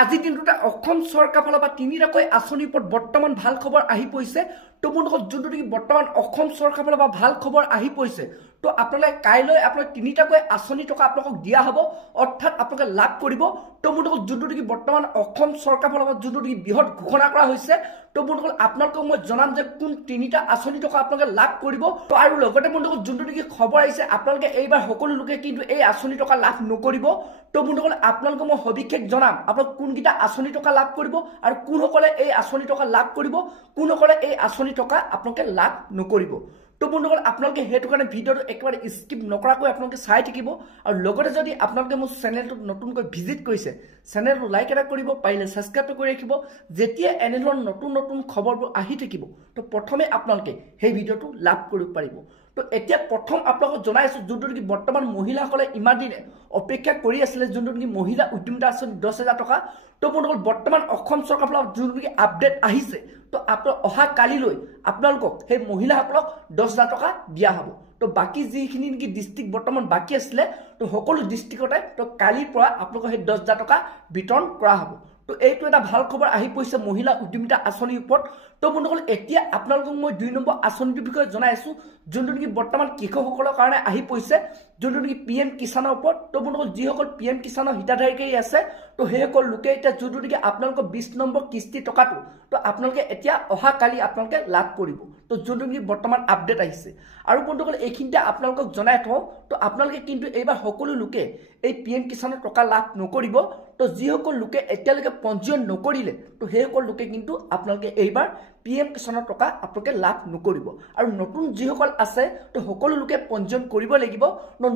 আজি দিনটোতে অসম চৰকাৰ ফালৰ পৰা তিনিটাকৈ আঁচনিৰ ওপৰত বৰ্তমান ভাল খবৰ আহি পৰিছে। তো বন্ধুসকল যোনটো নেকি বৰ্তমান অসম চৰকাৰ ফালৰ পৰা ভাল খবৰ আহি পৰিছে, তো আপোনালোকে কাইলৈ আপোনালোকে তিনিটাকৈ আঁচনি টকা আপোনালোকক দিয়া হ'ব, অৰ্থাৎ আপোনালোকে লাভ কৰিব। তো বন্ধুসকল যোনটো নেকি বৰ্তমান অসম চৰকাৰ ফালৰ পৰা যোনটো নেকি বৃহৎ ঘোষণা কৰা হৈছে, তো বন্ধুসকল আপোনালোকক মই জনাম যে কোন তিনিটা আঁচনি টকা আপোনালোকে লাভ কৰিব। তো আৰু লগতে বন্ধুসকল যোনটো নেকি খবৰ আহিছে, আপোনালোকে এইবাৰ সকলো লোকে কিন্তু এই আঁচনি টকা লাভ নকৰিব। তো বন্ধুসকল আপোনালোকক মই সবিশেষ জনাম আপোনালোক কোনকেইটা আঁচনি টকা লাভ কৰিব আৰু কোনসকলে এই আঁচনি টকা লাভ কৰিব, কোনসকলে এই আঁচনি টকা আপোনালোকে লাভ নকৰিব। তো বন্ধুসকল আপোনালোকে সেইটো কাৰণে ভিডিঅ'টো একেবাৰে স্কিপ নকৰাকৈ আপোনালোকে চাই থাকিব। আৰু লগতে যদি আপোনালোকে মোৰ চেনেলটোত নতুনকৈ ভিজিট কৰিছে, চেনেলটো লাইক এটা কৰিব, পাৰিলে ছাবস্ক্ৰাইব কৰি ৰাখিব। যেতিয়া এনেধৰণৰ নতুন নতুন খবৰবোৰ আহি থাকিব, তো প্ৰথমে আপোনালোকে সেই ভিডিঅ'টো লাভ কৰিব পাৰিব। তো এতিয়া প্ৰথম আপোনালোকক জনাইছোঁ যোনটো নেকি বৰ্তমান মহিলাসকলে ইমান দিনে অপেক্ষা কৰি আছিলে, যোনটো নেকি মহিলা উদ্যমিতা আঁচনি 10,000 টকা। তো বন্ধুসকল বৰ্তমান অসম চৰকাৰৰ ফালৰ যোনটো নেকি আপডেট আহিছে, তো আপোনালোক অহা কালিলৈ আপোনালোকক সেই মহিলাসকলক 10,000 টকা দিয়া হ'ব। তো বাকী যিখিনি নেকি ডিষ্ট্ৰিক্ট বৰ্তমান বাকী আছিলে, তো সকলো ডিষ্ট্ৰিক্টতে তো কালিৰ পৰা আপোনালোকক সেই 10,000 টকা বিতৰণ কৰা হ'ব। তো এইটো এটা ভাল খবৰ আহি পৰিছে মহিলা উদ্যমিতা আঁচনিৰ ওপৰত। তো বন্ধুসকল এতিয়া আপোনালোকক মই 2 নম্বৰ আঁচনিটোৰ বিষয়ে জনাই আছোঁ, যোনটো নেকি বৰ্তমান কৃষকসকলৰ কাৰণে আহি পৰিছে, যোনটো নেকি PM কিষাণৰ ওপৰত। তো বন্ধুসকল যিসকল PM কিষাণৰ হিতাধিকাৰী আছে, তো সেইসকল লোকে এতিয়া যোনটো নেকি আপোনালোকৰ 20 নম্বৰ কিস্তি টকাটো, তো আপোনালোকে এতিয়া অহা কালি আপোনালোকে লাভ কৰিব। তো যোনটো নেকি বৰ্তমান আপডেট আহিছে। আৰু বন্ধুসকল এইখিনিতে আপোনালোকক জনাই থওঁ, তো আপোনালোকে কিন্তু এইবাৰ সকলো লোকে এই PM কিষাণৰ টকা লাভ নকৰিব। তো যিসকল লোকে এতিয়ালৈকে পঞ্জীয়ন নকৰিলে, তো সেইসকল লোকে কিন্তু আপোনালোকে এইবাৰ PM কিষাণৰ টকা আপোনালোকে লাভ নকৰিব। আৰু নতুন যিসকল আছে, তো সকলো লোকে পঞ্জীয়ন কৰিব লাগিব,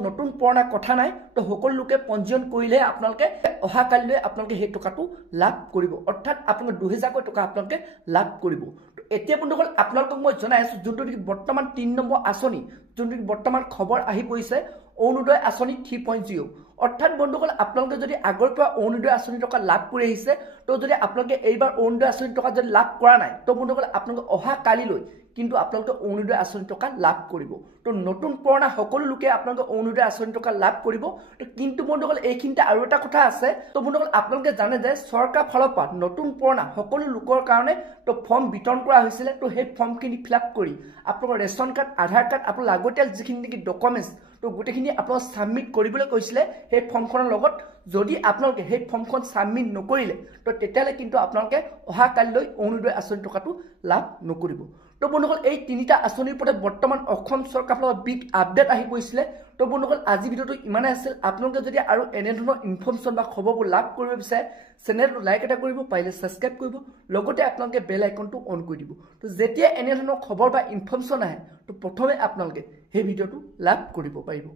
নতুন পুৰণা কথা নাই। তো সকলো লোকে পঞ্জীয়ন কৰিলেহে আপোনালোকে অহা কালিলৈ আপোনালোকে সেই টকাটো লাভ কৰিব, অৰ্থাৎ আপোনালোকে 2,000 টকা আপোনালোকে লাভ কৰিব। এতিয়া বন্ধুসকল আপোনালোকক মই জনাই আছোঁ যোনটো নেকি বৰ্তমান 3 নম্বৰ আঁচনি, যোনটো নেকি বৰ্তমান খবৰ আহি পৰিছে অৰুণোদয় আঁচনি 3.0। অৰ্থাৎ বন্ধুসকল আপোনালোকে যদি আগৰ পৰা অৰুণোদয় আঁচনি টকা লাভ কৰি আহিছে, তো যদি আপোনালোকে এইবাৰ অৰুণোদয় আঁচনি টকা যদি লাভ কৰা নাই, তো বন্ধুসকল আপোনালোকে অহা কালিলৈ কিন্তু আপোনালোকে অৰুণোদয় আঁচনি টকা লাভ কৰিব। তো নতুন পুৰণা সকলো লোকে আপোনালোকে অৰুণোদয় আঁচনি টকা লাভ কৰিব। তো কিন্তু বন্ধুসকল এইখিনিতে আৰু এটা কথা আছে। তো বন্ধুসকল আপোনালোকে জানে যে চৰকাৰ ফালৰ পৰা নতুন পুৰণা সকলো লোকৰ কাৰণে তো ফৰ্ম বিতৰণ কৰা হৈছিলে। তো সেই ফৰ্মখিনি ফিল আপ কৰি আপোনালোকৰ ৰেচন কাৰ্ড, আধাৰ কাৰ্ড, আপোনাৰ লাগতিয়াল যিখিনি নেকি ডকুমেণ্টছ, তো গোটেইখিনি আপোনালোক ছাবমিট কৰিবলৈ কৈছিলে সেই ফৰ্মখনৰ লগত। যদি আপোনালোকে সেই ফৰ্মখন ছাবমিট নকৰিলে, তো তেতিয়াহ'লে কিন্তু আপোনালোকে অহা কালিলৈ অৰুণোদয় আঁচনি টকাটো লাভ নকৰিব। তো বন্ধুসকল এই তিনিটা আঁচনিৰ ওপৰত বৰ্তমান অসম চৰকাৰৰ ফালৰ বিগ আপডেট আহি পৰিছিলে। তো বন্ধুসকল আজি ভিডিঅ'টো ইমানেই আছিল। আপোনালোকে যদি আৰু এনেধৰণৰ ইনফৰ্মেশ্যন বা খবৰবোৰ লাভ কৰিব বিচাৰে, চেনেলটো লাইক এটা কৰিব, পাৰিলে ছাবস্ক্ৰাইব কৰিব, লগতে আপোনালোকে বেল আইকনটো অন কৰি দিব। তো যেতিয়া এনেধৰণৰ খবৰ বা ইনফৰ্মেশ্যন আহে, তো প্ৰথমে আপোনালোকে সেই ভিডিঅ'টো লাভ কৰিব পাৰিব।